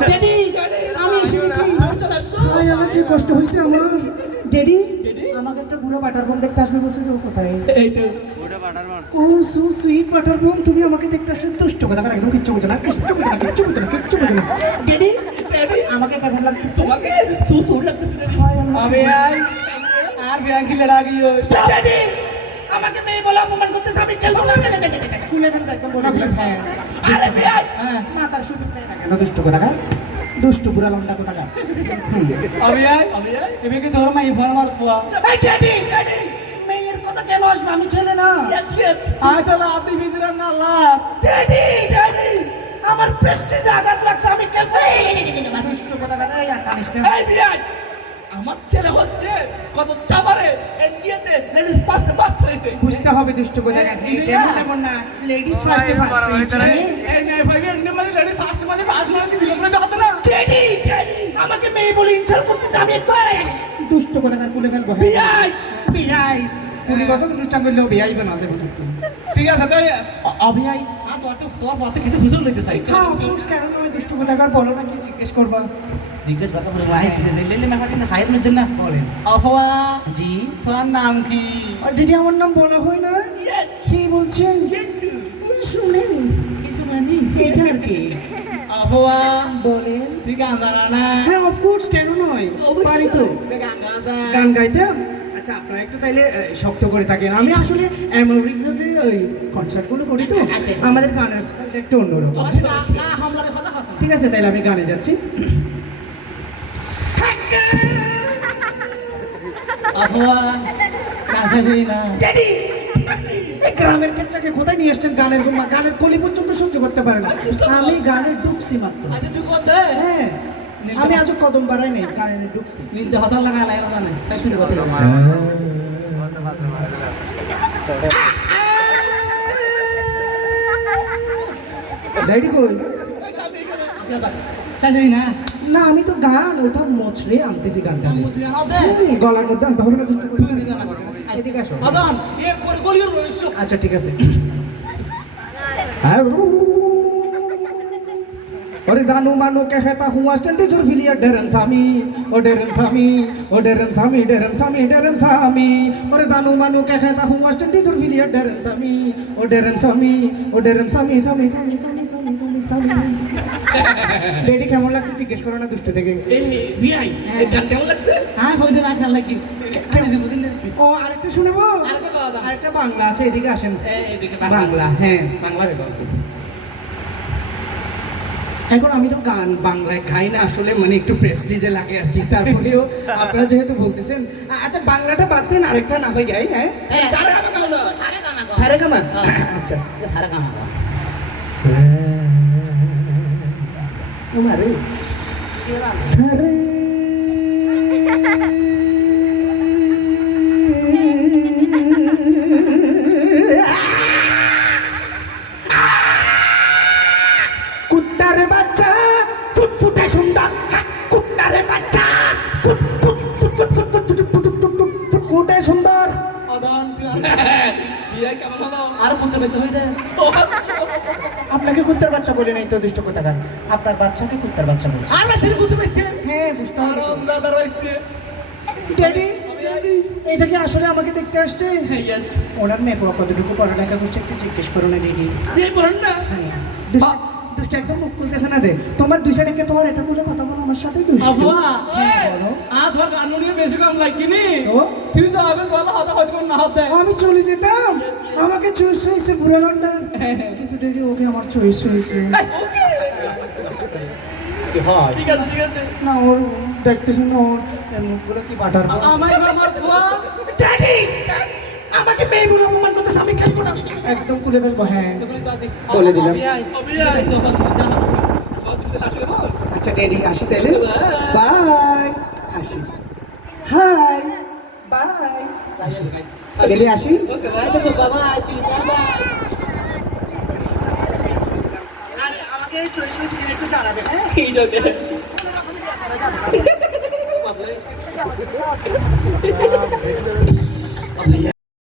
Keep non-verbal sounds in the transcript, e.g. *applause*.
Daddy আমি এসে গেছি ভাই আমার যে কষ্ট হয়েছে আমার। ড্যাডি আমাকে একটা বুড়ো বাটার বোম দেখতে আসবে বলছে যে ও কোথায়? এই তো। Oh so sweet butter bomb তুমি আমাকে দেখতে আসছো দুষ্ট কথা একদম কিচ্ছু বুঝো না কিচ্ছু বুঝো না কিচ্ছু বুঝো না কিচ্ছু বুঝো না। ড্যাডি আমাকে কেমন লাগতেছে। তোমাকে আমি আর ব্যাংকি লড়া গিয়ে ড্যাডি আমাকে মেয়ে বলে অপমান করতেছে আমি খেলব না খুলে দেন একদম বলে দিলাম হ্যাঁ আরে ভাই হ্যাঁ মাথার সুযোগ নেই না কেন দুষ্ট কথা দুষ্ট বুড়া লন্ডা কথা আমি আই আমি আই এবে কি তোর মাই ফরমাল ফুয়া এই ড্যাডি মেয়ের কথা কেন আসবে আমি ছেলে না ইয়েস ইয়েস আই তো রাতে ভিতরে না লাভ ড্যাডি ড্যাডি আমার প্রেস্টিজে আঘাত লাগছে আমি কেন। দুষ্ট কথা আর এই বিয়াই আমার ছেলে হচ্ছে কত চাবারে এনডিএতে লেডিস ফার্স্ট ফার্স্ট হয়েছে। বুঝতে হবে দুষ্ট কথা যেমন এমন না লেডিস ফার্স্টে ফার্স্ট এই নাই ভাই এন্ডি মানে লেডি ফার্স্ট মানে ফার্স্ট মানে কি দিলাম রে দাঁতে না ড্যাডি ড্যাডি আমাকে মেয়ে বলে ইনসাল্ট করতেছে আমি একটু দুষ্ট কথা কুলে ফেলব বিয়াই বিয়াই কুড়ি বছর অনুষ্ঠান করলেও বিয়াই বানা যাবে ঠিক আছে তাই অভিয়াই তো কিছু লইতে চাই। হ্যাঁ পুরুষ কেন নয়? দুষ্ট কথা বলো না কি জিজ্ঞেস করবা। দিগ্গজ কথা বলে ভাই ছিল দিল্লি মে হাদিন সাইড মে দিন না বলেন। অফওয়া জি। তোর নাম কি? আর দিদি আমার নাম বলা হয় না? কি বলছেন? শুনেন কিছু মানি এটা আর কি? অফওয়া বলেন তুই গান জানা না? হ্যাঁ অফকোর্স কেন নয়? পারি তো। গান গাজা গান গাইতে আচ্ছা আপনারা একটু তাইলে শক্ত করে থাকেন। আমি আসলে আমেরিকা যে ওই কনসার্টগুলো করি তো আমাদের গানের একটু অন্যরকম। কথা কথা ঠিক আছে তাইলে আমি গানে যাচ্ছি। গ্রামের ক্ষেত্রকে কোথায় নিয়ে এসছেন গানের গানের কলি পর্যন্ত সহ্য করতে পারে না। আমি গানে ঢুকছি মাত্র। দে হ্যাঁ। আমি আজও কদম বাড়াই নাই গানে ঢুকছি। নিন্দে হতাল লাগা লাগা। জানে তাই শুনে কথা ড্যাডি কই? না। না আমি তো গান ওটা মছরে আনতেছি গানটা গলার মধ্যে আনতে হবে না দুষ্ট করে এদিকে আসো। মদন এ করে গলির ওরে জানু মানু কে তা হুয়াস টেন্টি সুর ফিলিয়া ডেরেম সামি ও ডেরেম সামি ও ডেরেম সামি ডেরম সামি ডেরেম সামি ওরে জানু মানু কে তা হুয়াস টেন্টি সুর ফিলিয়া ডেরেম সামি ও ডেরেম সামি ও ডেরেম সামি সামি সামি সামি সামি ডেডি কেমন লাগছে? জিজ্ঞেস করো না দুষ্ট থেকে। বিআই কেমন লাগছে? হ্যাঁ হইতে না লাগি। ও আরেকটা শুনব? আরেকটা বাংলা আছে এদিকে আসেন। বাংলা। হ্যাঁ। বাংলা এখন আমি তো গান বাংলায় খাই না আসলে মানে একটু প্রেস্টিজে লাগে আর কি। তারপরেও আপনারা যেহেতু বলতেছেন আচ্ছা বাংলাটা বাদ দিন আরেকটা না হয় গাই হ্যাঁ? সারে কামা কামা দাও সারে কামা আচ্ছা। সারে কামা তোমার সারে কেমন হলো আর হই দে আপনাকে কুত্তার বাচ্চা বলে নাই তো দুষ্ট কোথাকার আপনার বাচ্চাকে কুত্তার বাচ্চা বলছে। আর হ্যাঁ বুঝতে দাদা ড্যাডি এটা কি আসলে আমাকে দেখতে আসছে? ইয়েস ওনার মেয়ে কতটুকু পড়ালেখা করছে একটু জিজ্ঞেস করো না দিদি বিয়ে না? হ্যাঁ। দুষ্টা একদম মুখ খুলতেছে না দে। তোমার দুশো টাকা তোমার এটা বলে কথা বলো আমার সাথে হ্যাঁ, হ্যাঁ, আমি চলে যেতাম। আমাকে চয়েস হয়েছে বুড়া লন্ডন কিন্তু ডেডি ওকে আমার চয়েস হয়েছে। হ্যাঁ। ঠিক আছে ঠিক আছে। না ওর দেখতে শুনে ওর মুখগুলো কি বাটার আমার আমার ড্যাডি আমাকে মেয়ে বলে অপমান করতেছে আমি খেলব না। একদম খুলে ফেলব হ্যাঁ। বলে দিলাম। আচ্ছা ড্যাডি আসি তাহলে? বাই। আসি। হাই। বাই। ড্যাডি আসি? Okay bye. তো বাবা চিল বাবা আমাকে হয়েছে কিনা একটু জানাবে হ্যাঁ। *laughs*